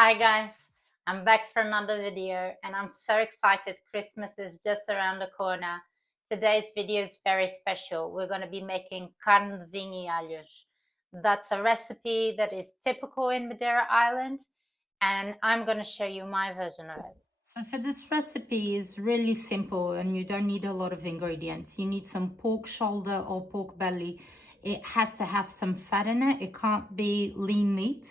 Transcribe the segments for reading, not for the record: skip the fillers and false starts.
Hi guys, I'm back for another video and I'm so excited. Christmas is just around the corner. Today's video is very special. We're going to be making carne vinha alhos. That's a recipe that is typical in Madeira Island and I'm going to show you my version of it. So for this recipe is really simple and you don't need a lot of ingredients. You need some pork shoulder or pork belly. It has to have some fat in it. It can't be lean meat.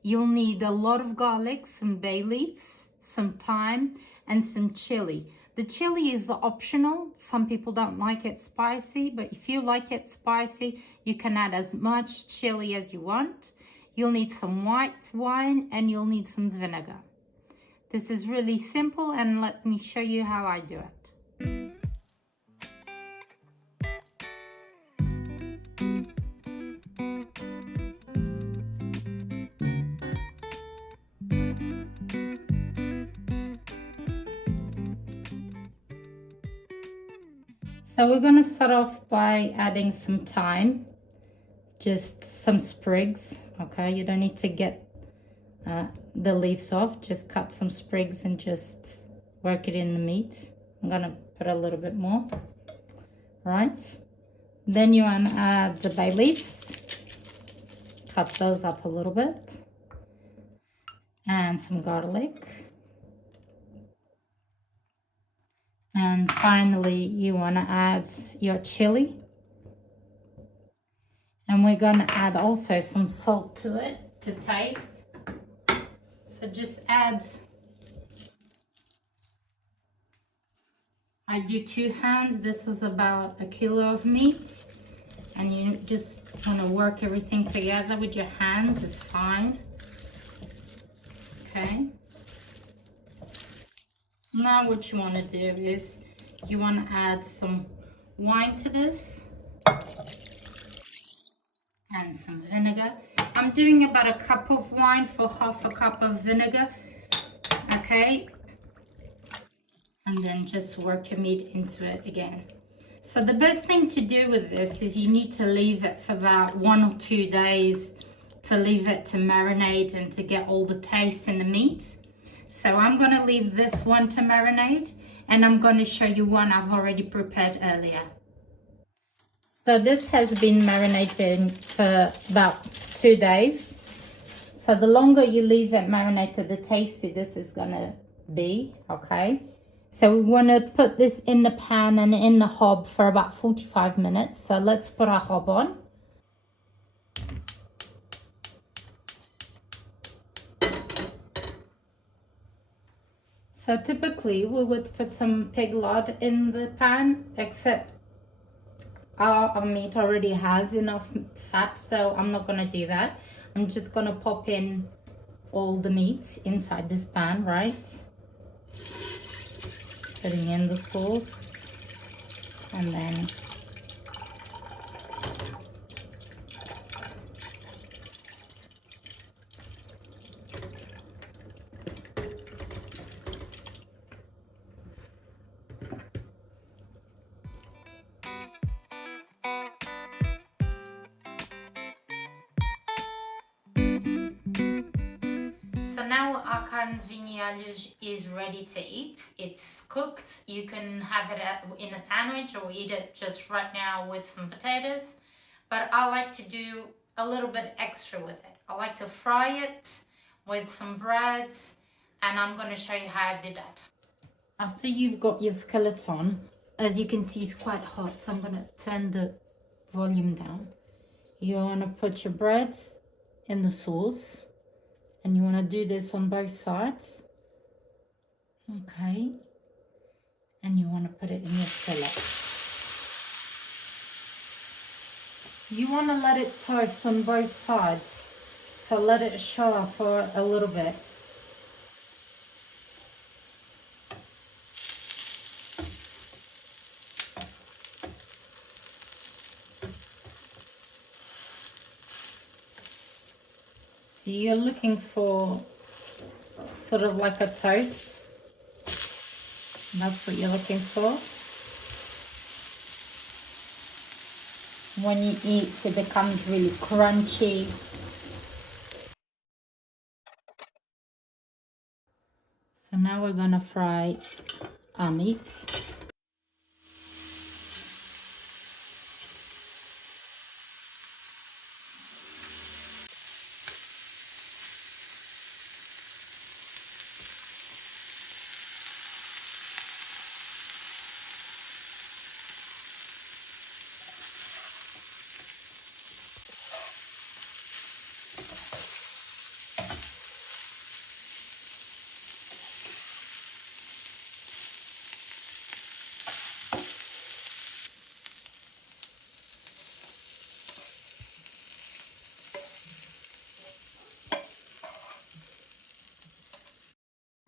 You'll need a lot of garlic, some bay leaves, some thyme, and some chili. The chili is optional. Some people don't like it spicy, but if you like it spicy, you can add as much chili as you want. You'll need some white wine and you'll need some vinegar. This is really simple and let me show you how I do it. So we're going to start off by adding some thyme, just some sprigs, okay? You don't need to get the leaves off, just cut some sprigs and just work it in the meat. I'm going to put a little bit more, right? Then you want to add the bay leaves, cut those up a little bit, and some garlic. And finally, you want to add your chili. And we're going to add also some salt to it to taste. So just add, I do 2 hands. This is about 1 kilo of meat. And you just want to work everything together with your hands, is fine. Okay. Now what you want to do is you want to add some wine to this and some vinegar. I'm doing about 1 cup of wine for 1/2 cup of vinegar, okay? And then just work your meat into it again. So the best thing to do with this is you need to leave it for about 1 or 2 days to leave it to marinate and to get all the taste in the meat. So I'm going to leave this one to marinate and I'm going to show you one I've already prepared earlier. So this has been marinating for about 2 days. So the longer you leave it marinated, the tastier this is going to be, okay? So we want to put this in the pan and in the hob for about 45 minutes. So let's put our hob on. So typically we would put some pig lard in the pan, except our meat already has enough fat, so I'm not going to do that. I'm just going to pop in all the meat inside this pan, right? Putting in the sauce and then so now our carne vinha is ready to eat. It's cooked. You can have it in a sandwich or eat it just right now with some potatoes. But I like to do a little bit extra with it. I like to fry it with some bread, and I'm going to show you how I do that. After you've got your skeleton, as you can see, it's quite hot, so I'm going to turn the volume down. You want to put your bread in the sauce. And you want to do this on both sides, okay? And you want to put it in your skillet. You want to let it toast on both sides, so let it show up for a little bit. So you're looking for sort of like a toast. That's what you're looking for. When you eat, it becomes really crunchy. So now we're gonna fry our meat.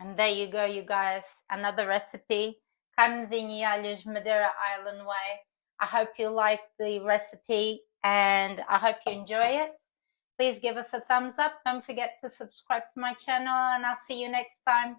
And there you go, you guys, another recipe, Carne Vinha, alhos, Madeira Island way. I hope you like the recipe and I hope you enjoy it. Please give us a thumbs up. Don't forget to subscribe to my channel and I'll see you next time.